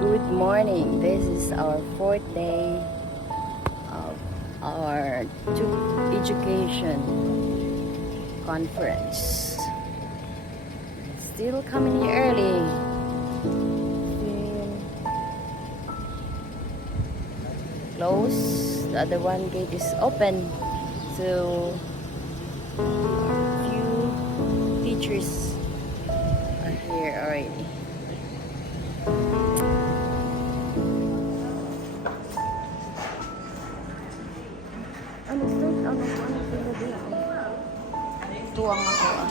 Good morning. This is our fourth day of our education conference. Still coming here early. Close. The other one gate is open. So a few teachers are here already. Tuwang ako ah.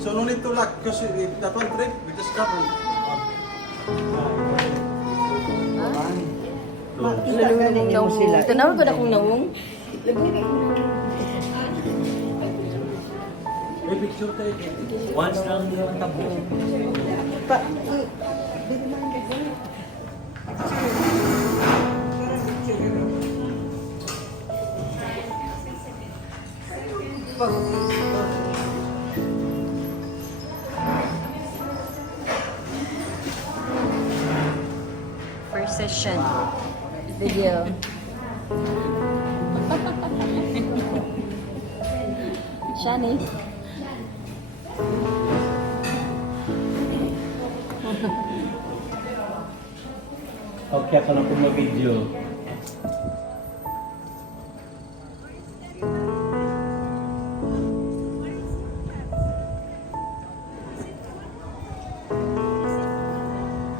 So no need to lock because that one trip we just covered. Tanaw ko na kung nawong. May picture tayo. Once lang yung tabo. First session. Video. Shani. Okay ako lang kung mag-video.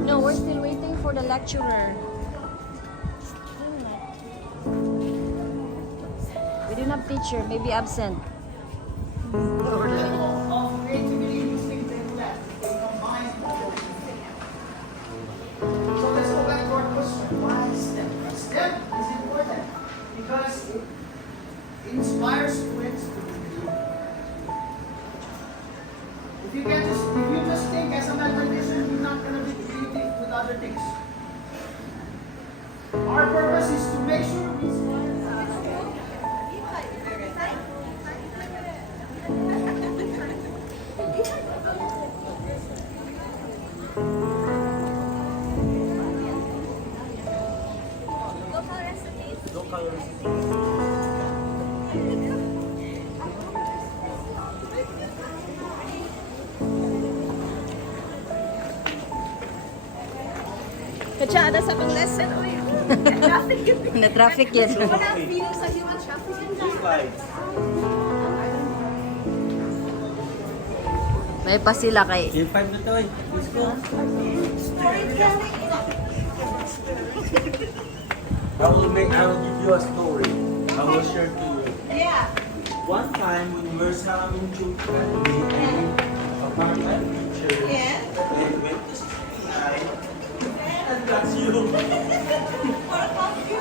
No, we're still waiting for the lecturer. We don't have teacher, maybe absent. So let's go back to our question. Why STEM? STEM is important because it inspires students to be creative. If you just think as a mathematician, you're not going to be creative with other things. Our purpose is to make sure we inspire. Katsada sa pang lesson, oy. Traffic yun. Na-traffic yan. Wala ang feeling sa human traffic. May pa sila kay... Yung 5 na to eh. Let's go. I will give you a story. I will share to you. Yeah. One time when we were selling children, we had a part-time teacher. Yeah. They went to school night. And that's you. What about you?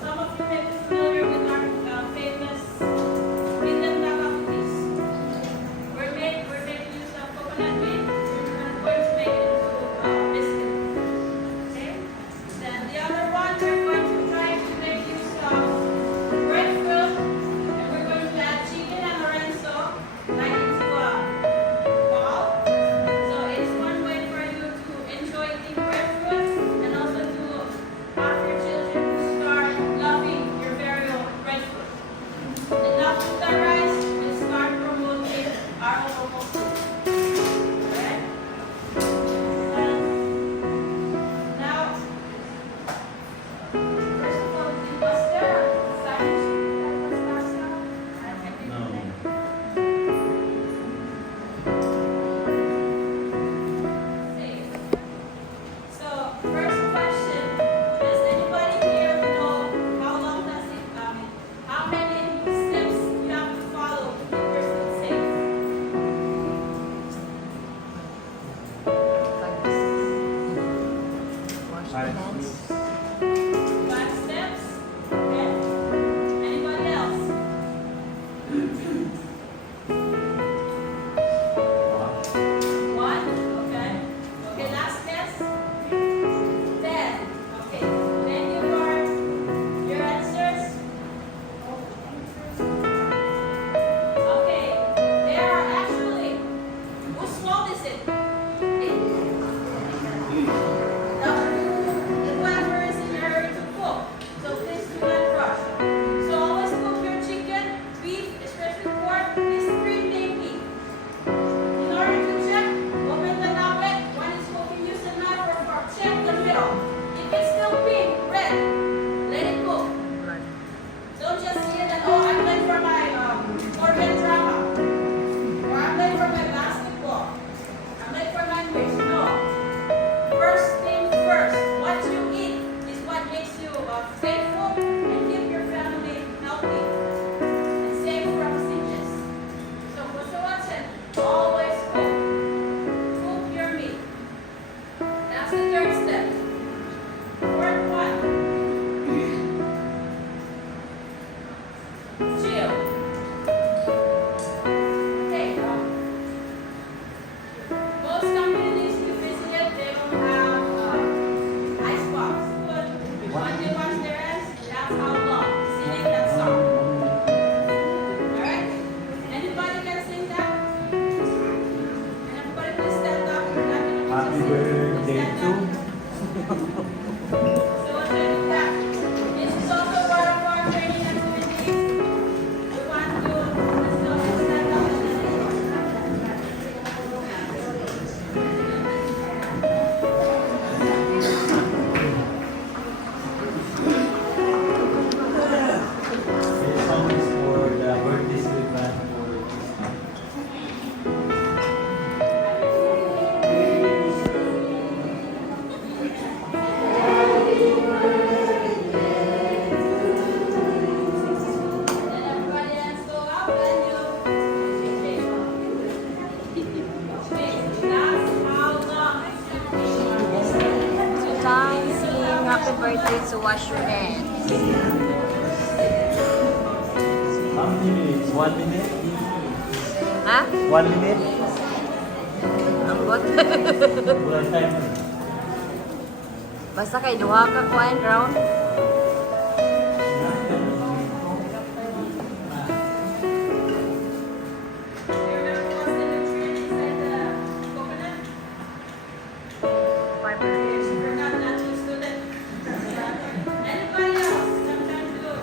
Some of you may be familiar with our famous Finland Naka cookies. We're making use of coconut milk. We're going to make it into biscuit. Okay? Then the other one, we're going to try to make use of breadfruit, and we're going to add chicken and lorenzo like into a ball. So it's one way for you to enjoy eating breadfruit and also to have your children to start loving your very own breadfruit. And now with the rice, we start promoting our local food. Okay? Now, first of all, was there a science that was passed out? I think No. So, first question, does anybody here know how long does it come? How many steps you have to follow to keep yourself safe? Wash your hands. 5 steps? Okay. Anybody else? One? Okay. Okay, last guess? 10. Okay. Then your answers? Okay. There are actually, whose fault is it? Whoever is in a hurry to cook. So please do not rush. So always cook your chicken, beef, especially pork, is pre-baking. In order to check, open the navet. When it's cooking, use a knife or fork. Check the middle. If it's still pink, red, let it cook. Don't just see it and, oh, I'm late for my Korean drama. Or I'm late for my basketball. I'm late for language. No. First thing first, what you eat is what makes you faithful and keep your family healthy and safe from sickness. So, what's it? Always cook. Cook your meat. That's the third step. Fourth one. Chill. Okay. Most communities we visited, they don't have ice box. But when they wash their hands, that's how long. Singing that song. Alright? Anybody can sing that? And everybody please stand up. We're not gonna be Happy just singing. birthday Stand to up. So what do you do that? This is also part of our training activities. We want to stand up and then This song is for the birthday celebration for Christmas. then everybody else go up and that's how long So time singing happy birthday to wash your hands. How many minutes? 1 minute? Ha? 1 minute? Ambot. Walang time. Basta kay duha ka kuan round. you remember what's the nutrient inside the coconut? Fiber. You forgot not to student. Anybody else? Sometimes do.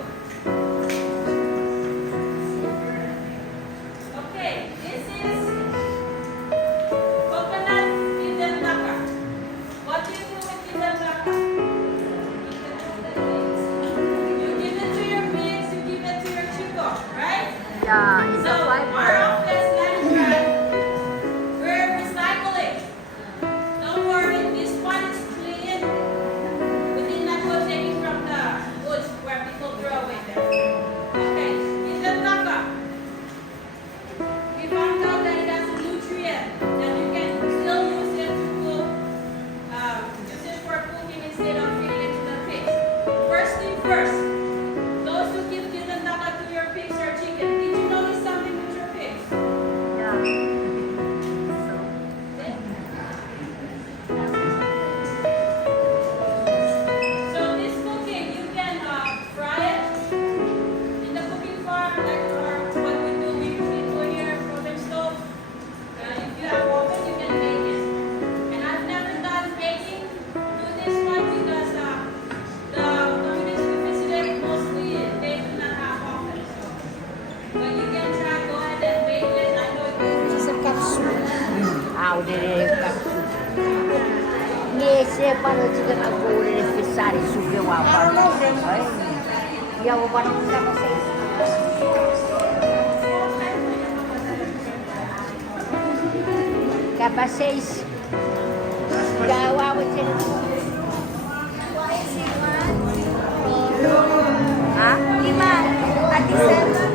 Okay, this is coconut Finland Naka. What do you do with Finland Naka? sudah nak boleh besar sudah wapar. Ya wapar sama saya. Kapag 6 gawa mo siya. Ha? 5 at December.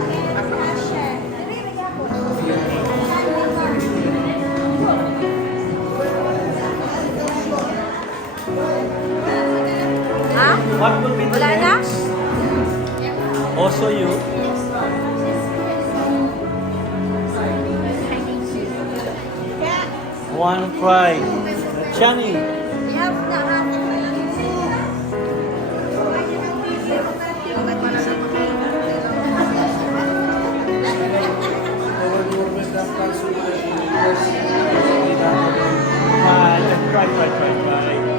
Ha? What will be the Wala na? next? Also you. One cry. Chani. Cry.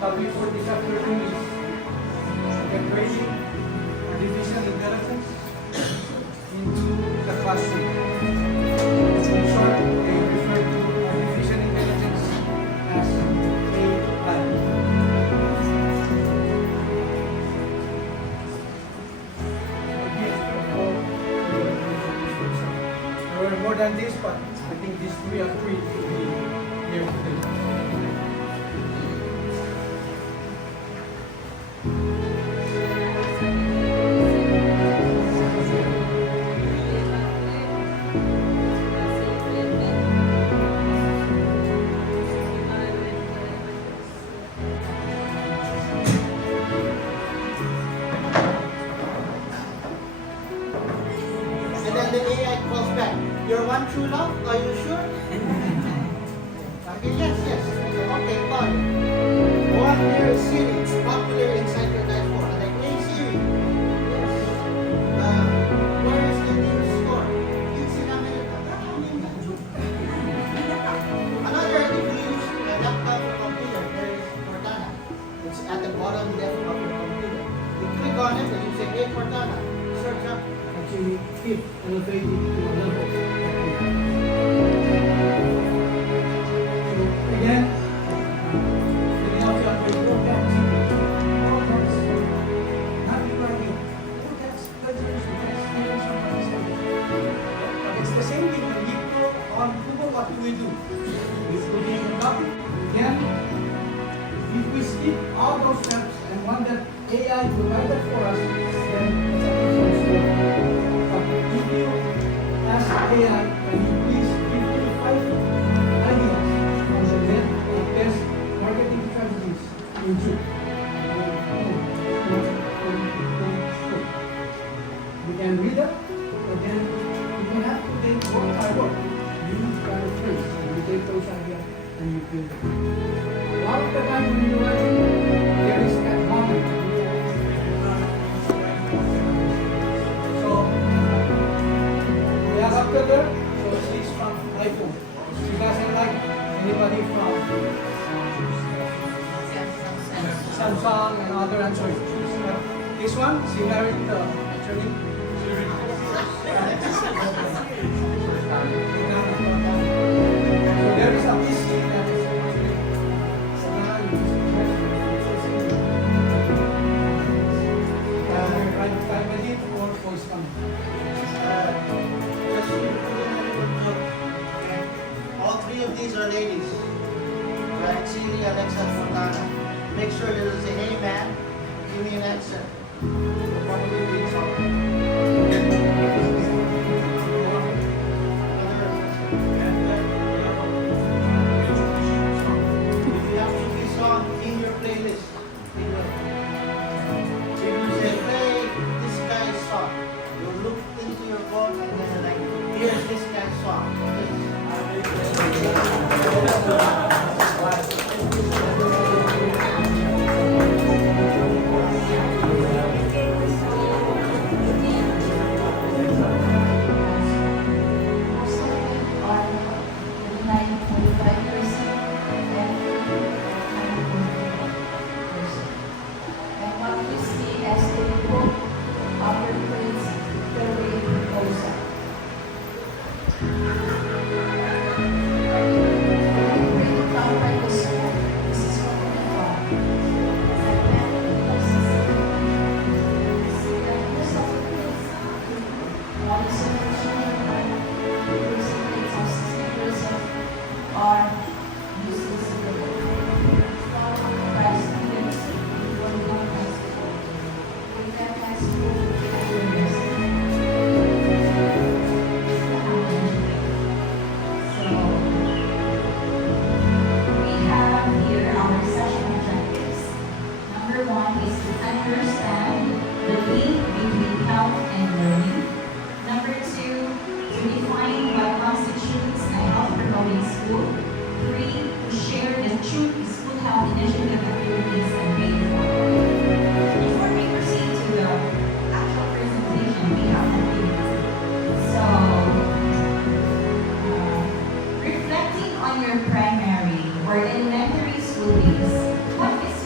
topic for this afternoon is integrating artificial intelligence into the classroom. In short, they refer to artificial intelligence as AI. There were more than this, but I think these three are free to be here today. And then the AI calls back, "You're one true love, are you sure?" Okay, yes, yes. Okay, fine. One here is Siri, it's popular inside your dashboard. I'm like, "Hey Siri, yes. Where is the nearest store?" It's in America. Another, if you use a laptop or computer, there is Cortana. It's at the bottom left of your computer. You click on it and you say, "Hey Cortana, search up." Actually, keep elevating to a level. So again, filling out your paper, that's it. Oh, that's not writing. Oh, that's but it's the same thing when we go on Google. What do? We put in a copy. Again, if we skip all those steps and one that AI provided for us, then it's a different story. If you ask AI, can you please give me 5 ideas on the net of best marketing strategies in Zoom? You can read that, but then you don't have to take word by word. You paraphrase, and you take those ideas and you build it. A lot of the time when you're writing, there is that moment. So, we have after there, so it's from iPhone. She doesn't like anybody from Samsung and other Android. But this one, she married the actually. So there is a PC that is actually family or voice coming. Just so you put in a little joke, okay? All three of these are ladies. Right? Siri, Alexa, and Cortana. Make sure you say, "Hey man, give me an answer." You'll probably be in trouble. If you have to be song in your playlist, if you say, "Play this guy's song," you look into your phone and then like, "Here's this guy's song." Reflecting on your primary or elementary school days, what is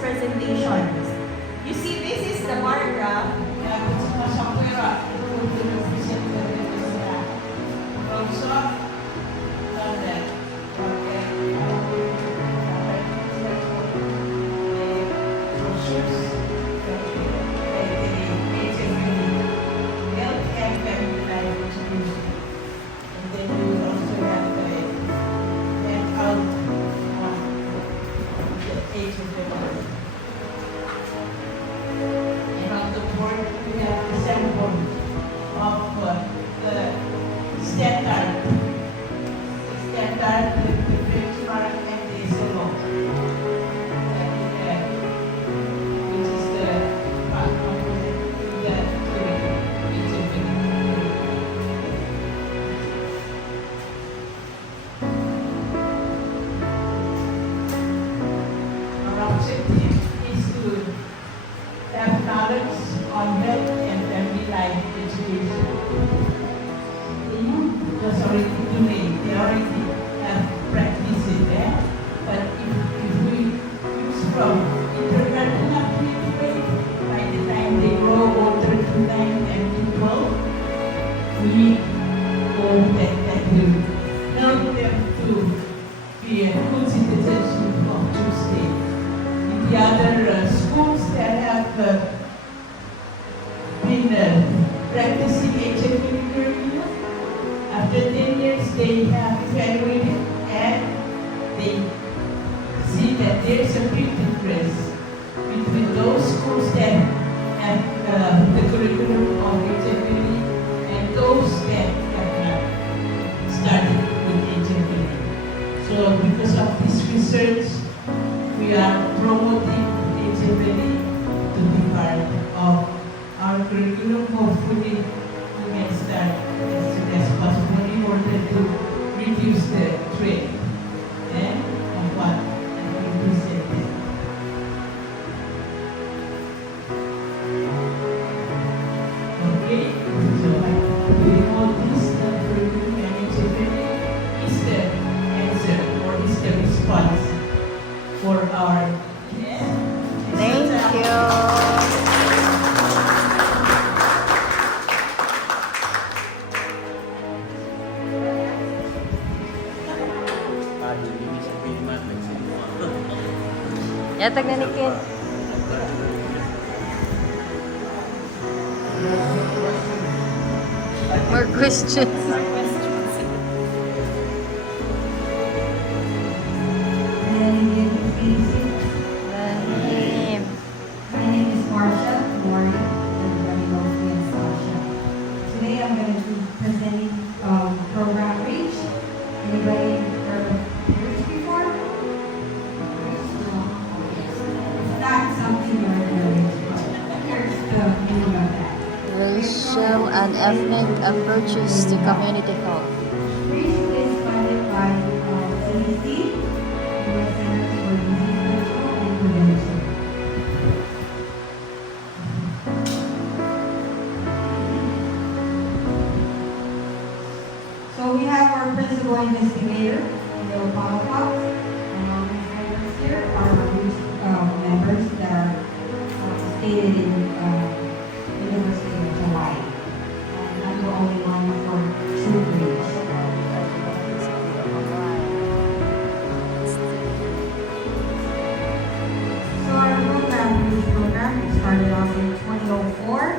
presentation. You see, this is the bar graph. And on the board, we have the sample of the standard, the benchmark, and the solo. Which is the component to the our objective is to have knowledge on health and family life education. The youth was already doing, they already have practiced it there. But if we use from kindergarten up to 8th grade, by the time they grow older to 9 and to 12, we hope that will help them to be a good citizen of Tuesday. The other schools that have been practicing HFP curriculum, after 10 years they have evaluated and they see that there's a big difference between those schools that have the curriculum of HFP and those that have not started with HFP. So because of this research, we are promoting HFLE to be part of our curriculum. Hopefully, we can start as soon as possible in order to reduce the trend of what we presented. Okay, so we know this curriculum and HFLE is the answer or is the response for our Thank you. Ibig sabihin man, nagsimula. Yatag na ni Ken. More questions. Rahim. My name is Marsha Mori. Everybody knows me as Sasha. Today I'm going to be presenting program Reach. Anybody heard of Reach before? It's not something you're going to Reach, but here's the meaning of that. Racial and ethnic approaches to community health. Reach is funded by CDC, U.S. Center for Disease Control and Prevention. So we have our principal investigator, Leo Palafox, and our members here are members that are stated in University of Hawaii. And I'm the only one for True Reach. So our program, we started off in 2004.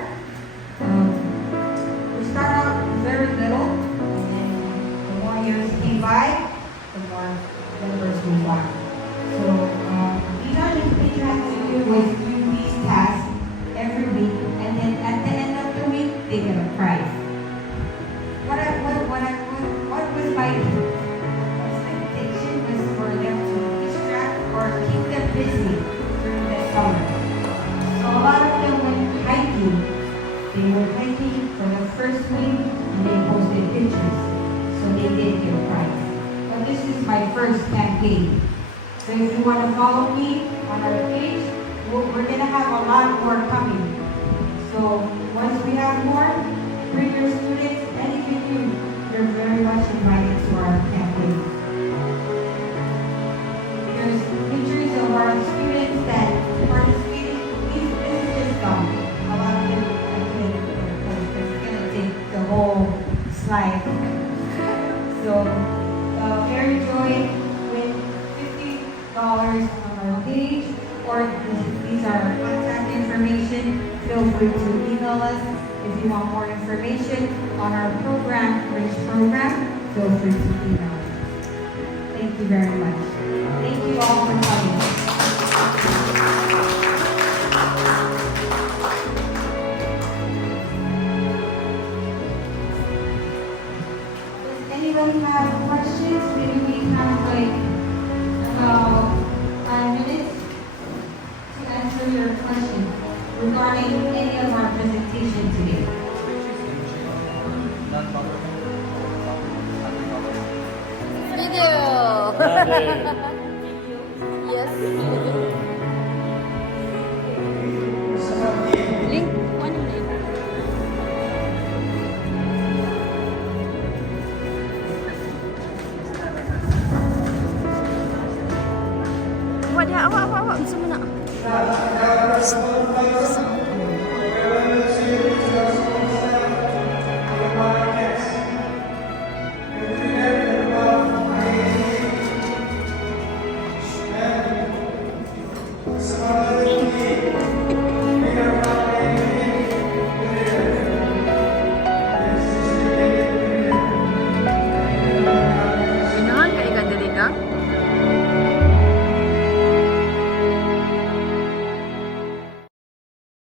We start out very little, and then the more years came by, the more members we want. So these are the things that have to do with doing these tasks every week, and then at the end of the week, they get a prize. What was my expectation was for them to distract or keep them busy during the summer. So a lot of them went hiking. They were hiking for the first week and they posted pictures. So they did get a prize. But this is my first campaign. So if you want to follow me on our page, we're going to have a lot more coming. So once we have more, bring your students, and even you're very much invited to our campaign. There's pictures of our students that scholars on our page, or these are contact information. Feel free to email us. If you want more information on our program, Rich program, feel free to email us. Thank you very much. Thank you all for coming. Does anybody have questions? Maybe we have like about 5 minutes to answer your question regarding any of our presentation today. Video! Yes. Link? One link. Awak dia, awak. Semua nak.